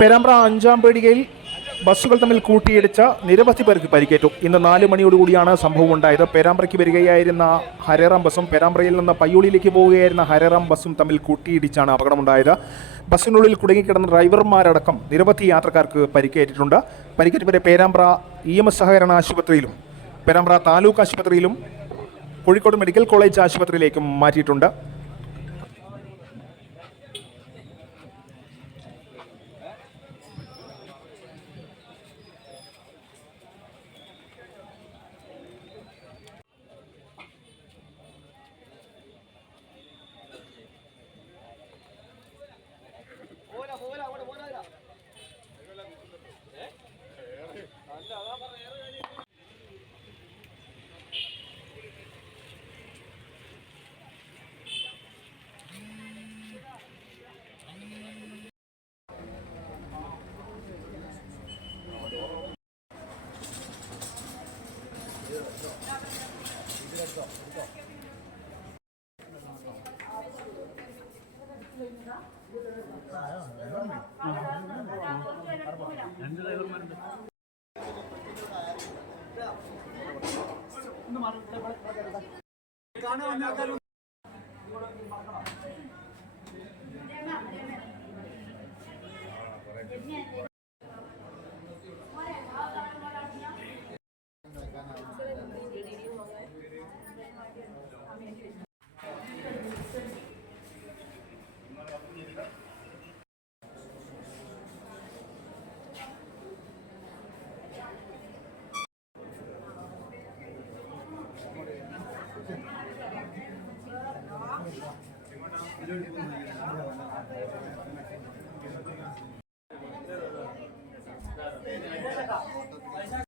പേരാമ്പ്ര അഞ്ചാം പേടികയിൽ ബസ്സുകൾ തമ്മിൽ കൂട്ടിയിടിച്ച നിരവധി പേർക്ക് പരിക്കേറ്റു. ഇന്ന് നാല് മണിയോടുകൂടിയാണ് സംഭവം ഉണ്ടായത്. പേരാമ്പ്രയ്ക്ക് വരികയായിരുന്ന ഹരേറാം ബസ്സും പേരാമ്പ്രയിൽ നിന്ന് പയ്യോളിയിലേക്ക് പോവുകയായിരുന്ന ഹരേറാം ബസ്സും തമ്മിൽ കൂട്ടിയിടിച്ചാണ് അപകടമുണ്ടായത്. ബസ്സിനുള്ളിൽ കുടുങ്ങിക്കിടന്ന ഡ്രൈവർമാരടക്കം നിരവധി യാത്രക്കാർക്ക് പരിക്കേറ്റിട്ടുണ്ട്. പരിക്കേറ്റവരെ പേരാമ്പ്ര ഇ എം എസ് സഹകരണ ആശുപത്രിയിലും പേരാമ്പ്ര താലൂക്ക് ആശുപത്രിയിലും കോഴിക്കോട് മെഡിക്കൽ കോളേജ് ആശുപത്രിയിലേക്കും മാറ്റിയിട്ടുണ്ട്. രണ്ട് കാണാൻ വന്ന なるほど。